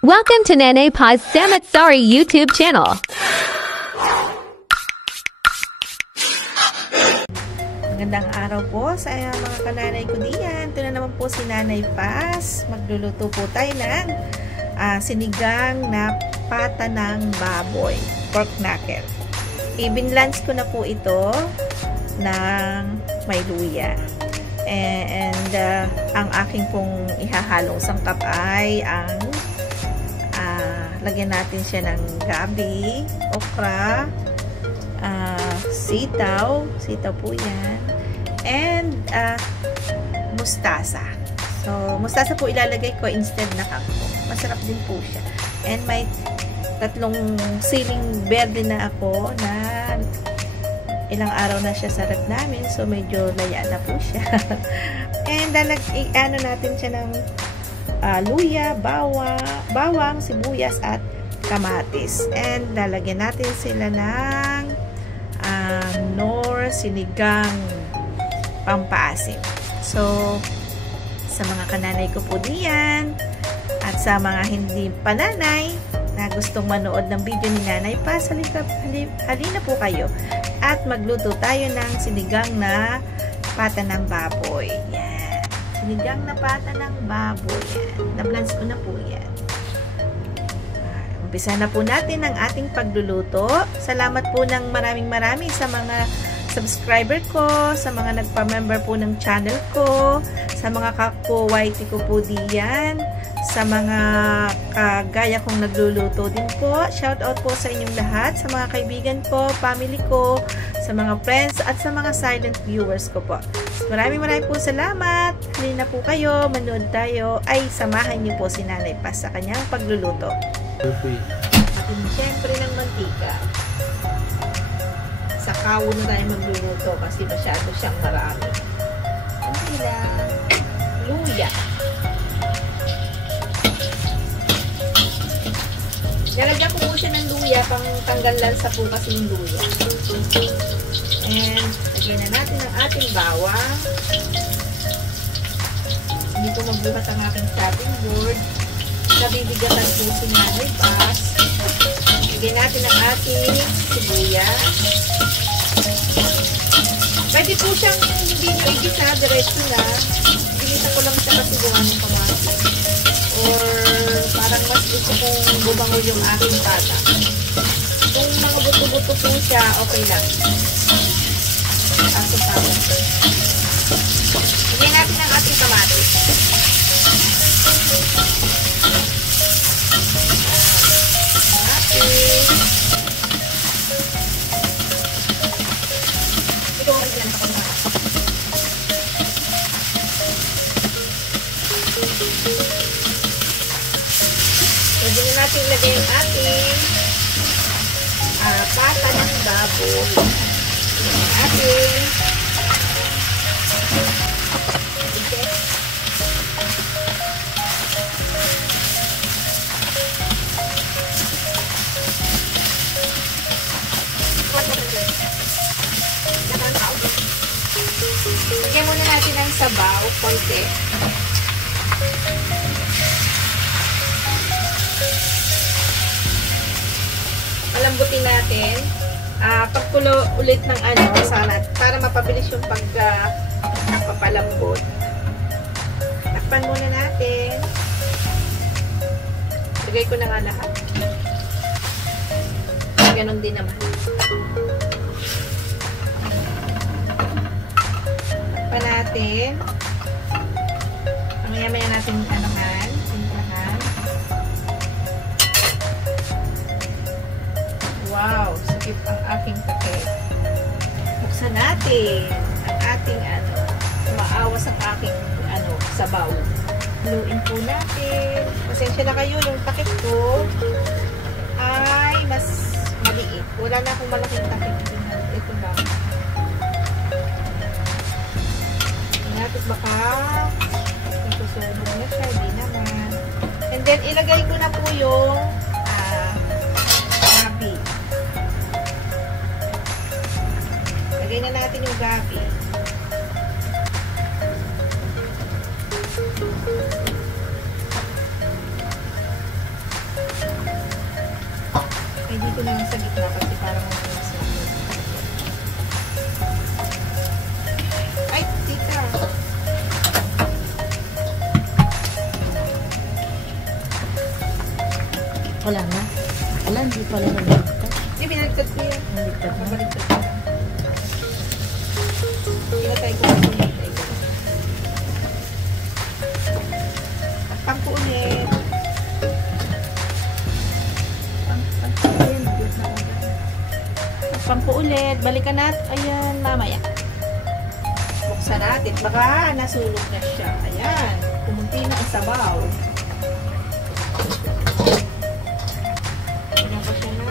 Welcome to Nene Pa's Samat Sari YouTube channel. Magandang araw po sa mga kananay ko diyan. Ito na naman po si Nanay Paz. Magluluto po tayo ng sinigang na pata ng baboy, pork knuckle. Ibinlance ko na po ito ng may luya. And ang aking pong ihahalong sangkap ay ang lagyan natin siya ng gabi, okra, sitaw po yan, and mustasa. So, mustasa po ilalagay ko instead na kangkong. Masarap din po siya. And may tatlong siling berde na ako na ilang araw na siya sa rep namin. So, medyo laya na po siya. And ano natin siya ng luya, bawang, sibuyas, at kamatis. And lalagyan natin sila ng nor sinigang pampaasim. So, sa mga kananay ko po diyan at sa mga hindi pananay na gustong manood ng video ni Nanay Paz, halina po kayo at magluto tayo ng sinigang na pata ng baboy. Yan. Sinigang na pata ng baboy. Yan. Na-blance ko na po yan. Umpisa na po natin ang ating pagluluto. Salamat po ng maraming sa mga subscriber ko, sa mga nagpa-member po ng channel ko, sa mga kako-YT ko po diyan, sa mga kagaya kong nagluluto din po. Shout out po sa inyong lahat, sa mga kaibigan ko, family ko, sa mga friends, at sa mga silent viewers ko po. Maraming po salamat. Halina po kayo, manood tayo. Ay, samahan niyo po si Nanay Paz sa kanyang pagluluto. Atin siyempre ng mantika. Sa kawo na tayo magluluto kasi masyado siyang marami. Ang lang luya. Nalagyan ko po siya ng luya pang tanggal lansa po kasi yung luya. And lagyan na natin ang ating bawang. Hindi ko magbuhat ang aking chopping board. Nabibigatan po si Nanay Paz. Lagyan natin ang ating sibuyas. Pwede po siyang hindi nyo igisa, diretso na. Ginisa ko lang siya kasi buwan ng pamati. Or parang mas gusto kong bumango yung aking pata. Kung mga buto-buto po siya, okay lang. Aso tawag. Lagyan natin ang ating kamatis. Pwede na natin ilagay yung ating pata ng baboy. Lagyan muna natin ang sabaw, konti. Palambutin natin. Pagkulo ulit ng sana para mapabilis yung pagpapalambot. Takpan muna natin. Lagay ko na nga lahat. Ganon din naman. Takpan natin. Mamaya-maya natin simplahan. Wow, sakit ang aking takip. Buksan natin ang ating maawas ang aking sabaw. Haluin po natin. Pasensya na kayo, yung takip ko ay mas maliit. Wala na akong malaking takip. Ito lang. Natin baka isusunod na siya. Hindi naman. And then, ilagay ko na po yung gabi. Lagay na natin yung gabi. dito na lang sa gitna kasi parang mas ay, tita. Wala na. Wala, hindi pala nabaliktad. Hindi, binaliktad ko yan. Nabaliktad na. Nabaliktad ko yan. Pinatay ko kasi pinatay ko. Takpan ko ulit. Takpan ko ulit. Balikan natin. Ayan, mamaya. Buksan natin. Baka nasunog na siya. Ayan. Kumunti na ang sabaw. Ayan ko siya na.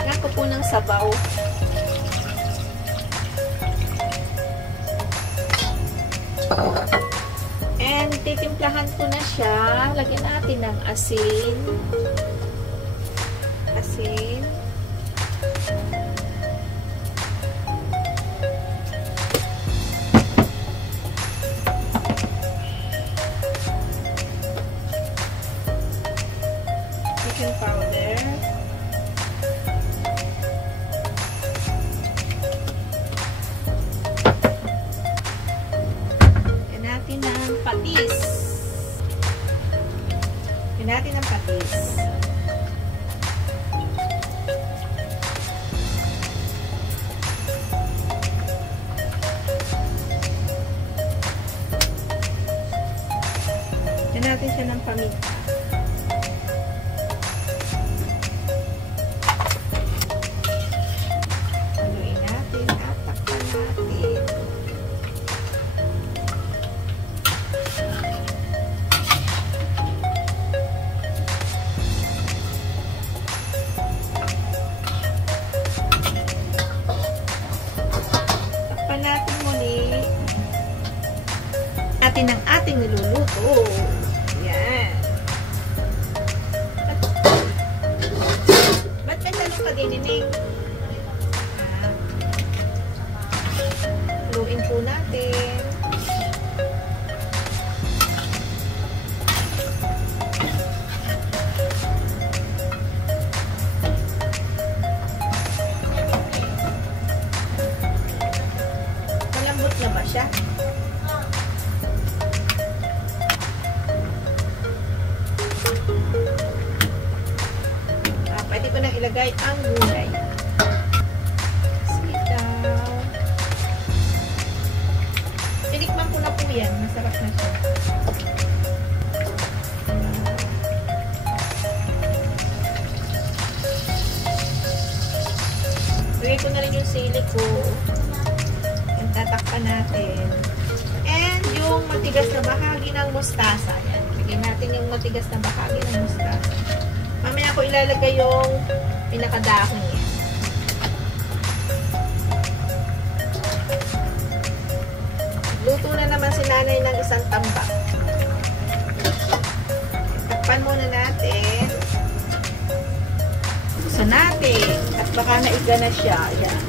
Ayan ko po ng sabaw. And titimplahan ko na siya. Lagyan natin ng asin. Asin. Chicken powder. Lagyan natin ng patis. Lagyan natin ng patis. Lagyan natin siya ng paminta. Haluin natin at takpan natin. Takpan natin muli. Natin ang ating niluluto. Yan. Ba't may talong ka dininig? Haluin po natin. Malambot na ba siya? Pwede ko nang ilagay ang gulay. Sitaw. Tinikman ko na po yan. Masarap na siya. Lagay ko na rin yung sili ko. And tatakpan natin. And yung matigas na bahagi ng mustasa. Yan. Lagyan natin yung matigas na bahagi ng mustasa. Mamaya ko ilalagay yung pinakadahon niya. Luto na naman si nanay ng isang tambak. Takpan muna natin. Buksan natin. At baka naiga na siya. Ayan.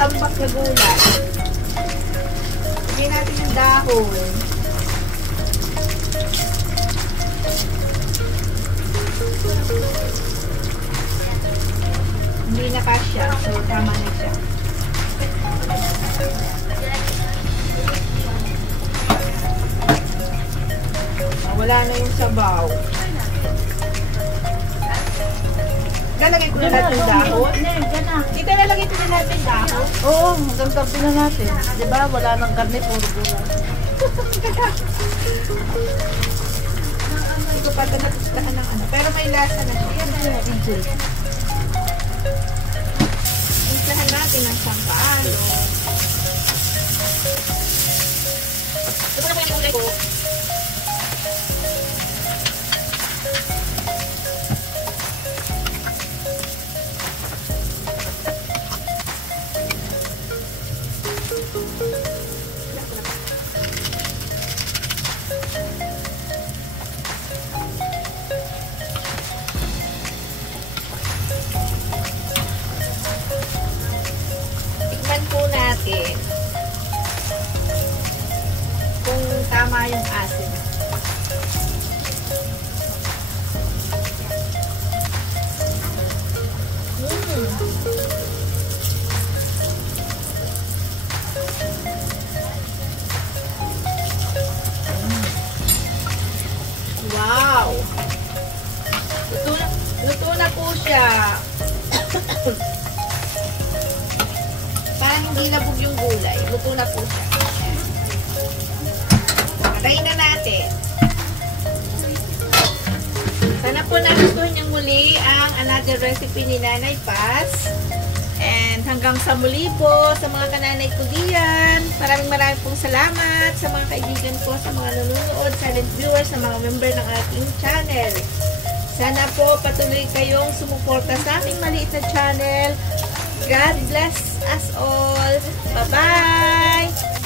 Tambak na gulay. Lagyan natin yung dahon. Hindi na kasya. So, tama na siya. Wala na yung sabaw. Lalagay ko na natin yung dahon. Dito lalagay ko na natin yung dahon. Oo, hanggang tabi na natin. Diba? Wala nang karne, puro gulay. Hindi ko pa ito natustahan ng ano. Pero may lasa na siya. Yan na, Angel. Implahan natin ang sampalo. Ito na po yung ulay ko. Wow! Luto na po siya. Parang hindi nabog yung gulay. Luto na po siya. Patayin na natin. Sana po nagustuhan niyang muli ang another recipe ni Nanay Paz. And hanggang sa muli po sa mga kananay ko diyan. Maraming pong salamat sa mga kaibigan ko, sa mga nanonood, silent viewers, sa mga member ng aking channel. Sana po patuloy kayong sumuporta sa aking maliit na channel. God bless us all. Bye-bye!